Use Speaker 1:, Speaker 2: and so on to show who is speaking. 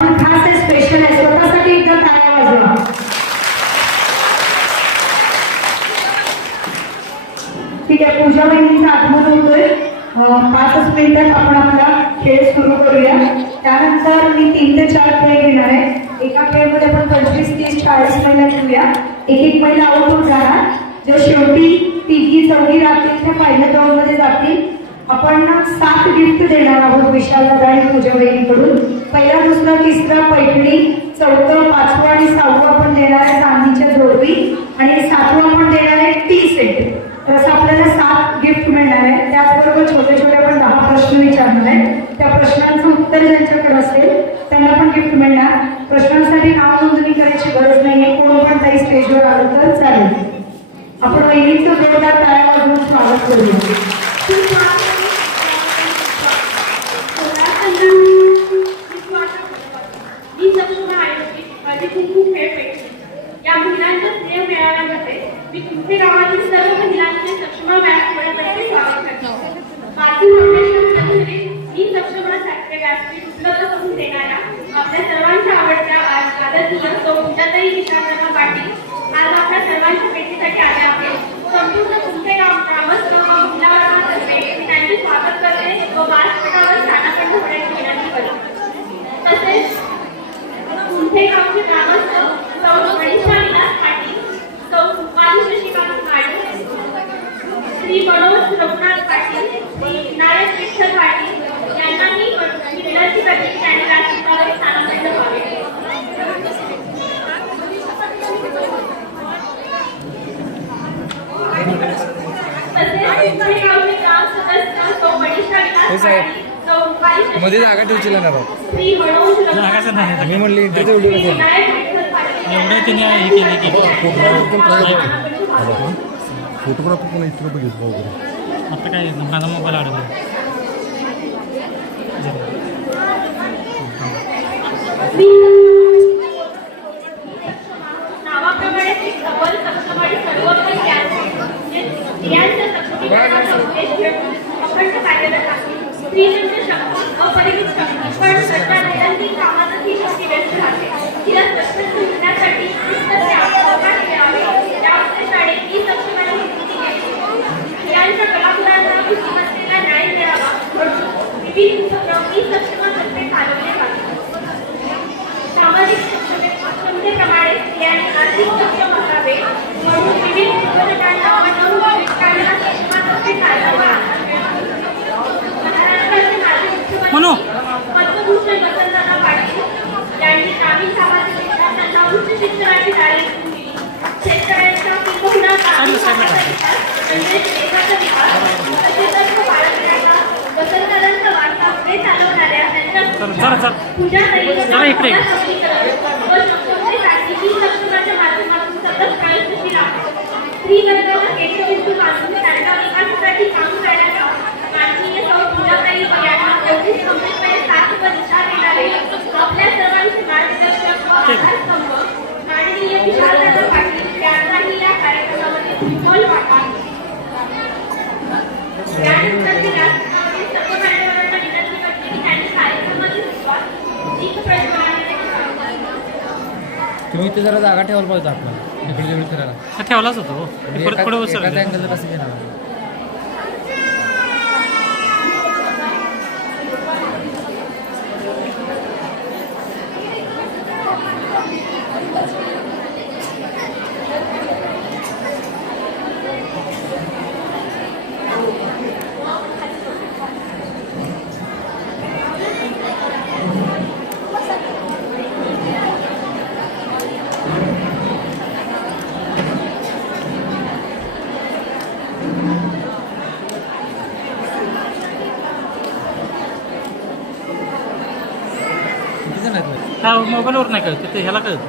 Speaker 1: खास आहे स्पेशल आहे. स्वतःसाठी एकदा टाळ्या वाजवा. ठीक आहे पूजा बहिणींचा आगमन होतोय. पाचच मिनिटात आपण आपला खेळ सुरू करूया. त्यानंतर मी तीन ते चार खेळ घेणार आहे. एका खेळमध्ये आपण पंचवीस तीस चाळीस महिला घेऊया. एक एक महिला आउट होत जाणार. जर शेवटी तिघी चौघी राहतील त्या पहिल्या मध्ये जातील. आपण सात गिफ्ट देणार आहोत विशाल दादा आणि पूजा बहिणीकडून. पहिला दुसरा तिसरा पैठणी चौथं पाचवा आणि सहावा पण देणार आहे चांदीच्या जोडवी. आणि सातवा पण देणार आहे टी सेट. तर असं आपल्याला सात गिफ्ट मिळणार आहे. त्याचबरोबर छोटे छोटे आपण दहा प्रश्न विचारणार आहे. त्या प्रश्नांचं उत्तर ज्यांच्याकडे असेल त्यांना पण गिफ्ट मिळणार. प्रश्नांसाठी नाव नोंदणी करायची गरज नाहीये. कोण पण काही स्टेजवर आलं तर चालेल. आपण वहिनीचं जोरदार टाळ्या स्वागत करूया
Speaker 2: मी सक्षम आयोजित माझे कुंकू खेळ पेटले या महिलांच्या स्नेह मेळाव्यामध्ये मी तुमचे गावातील सर्व महिलांचे सक्षम व्यासपीठाचे स्वागत करतो. मातृ फाउंडेशन तर्फे मी सक्षमासाठी व्यासपीठ उपलब्ध करून देणारा आपल्या सर्वांच्या आवडत्या आज आदरणीय तो पूजाताई विशाखा पाटील. आज श्री मनोज रघुनाथ पाटील श्री नारायण विठ्ठल पाटील यांना मी मी विनंती करते. की त्यांनी स्थानापन्न व्हावे
Speaker 3: हो मध्ये जागा ठेवची ना राव.
Speaker 2: श्री मनोज रघुनाथ पाटील
Speaker 3: मी म्हणली व्हिडिओ
Speaker 2: पाटील
Speaker 4: एवढं तिने हे केलं की
Speaker 5: फोटोग्राफर पण इथलं बघितलं वगैरे.
Speaker 4: आता काय माझा मोबाईल
Speaker 2: नावाप्रमाणे ते सबल म्हणजे स्त्रियांच्या सक्षमीकरणाचा उद्देश ठेवून कार्यरत म्हणजे शक्ती अपरिमित शक्ती पण सध्या दैनंदिन कामातच ही शक्ती आहे स्त्री वर्गाला केंद्रबिंदू मानून त्यांच्या विकासासाठी काम करण्याचा माननीय सौ पूजाताई यांना एवढी खंबीरपणे साथ व दिशा देणारे आपल्या सर्वांचे मार्गदर्शक व आधारस्तंभ माननीय विशालदादा पाटील यांचाही या कार्यक्रमामध्ये मोल वाटा आहे. त्यानंतर मी राष्ट्रपती सर्व मान्यवरांना विनंती करते की त्यांनी कार्यक्रमाची सुरुवात एक प्रश्नाने करावी.
Speaker 3: तुम्ही इथे जरा जागा ठेवायला पाहिजे आपल्याला. इकडे तिकडे फिरायला.
Speaker 4: हा ठेवलाच होता हो ते परत पुढे
Speaker 3: कसं घेणार नाही
Speaker 4: हा मोबाईलवर नाही कळत. ते ह्याला कळत.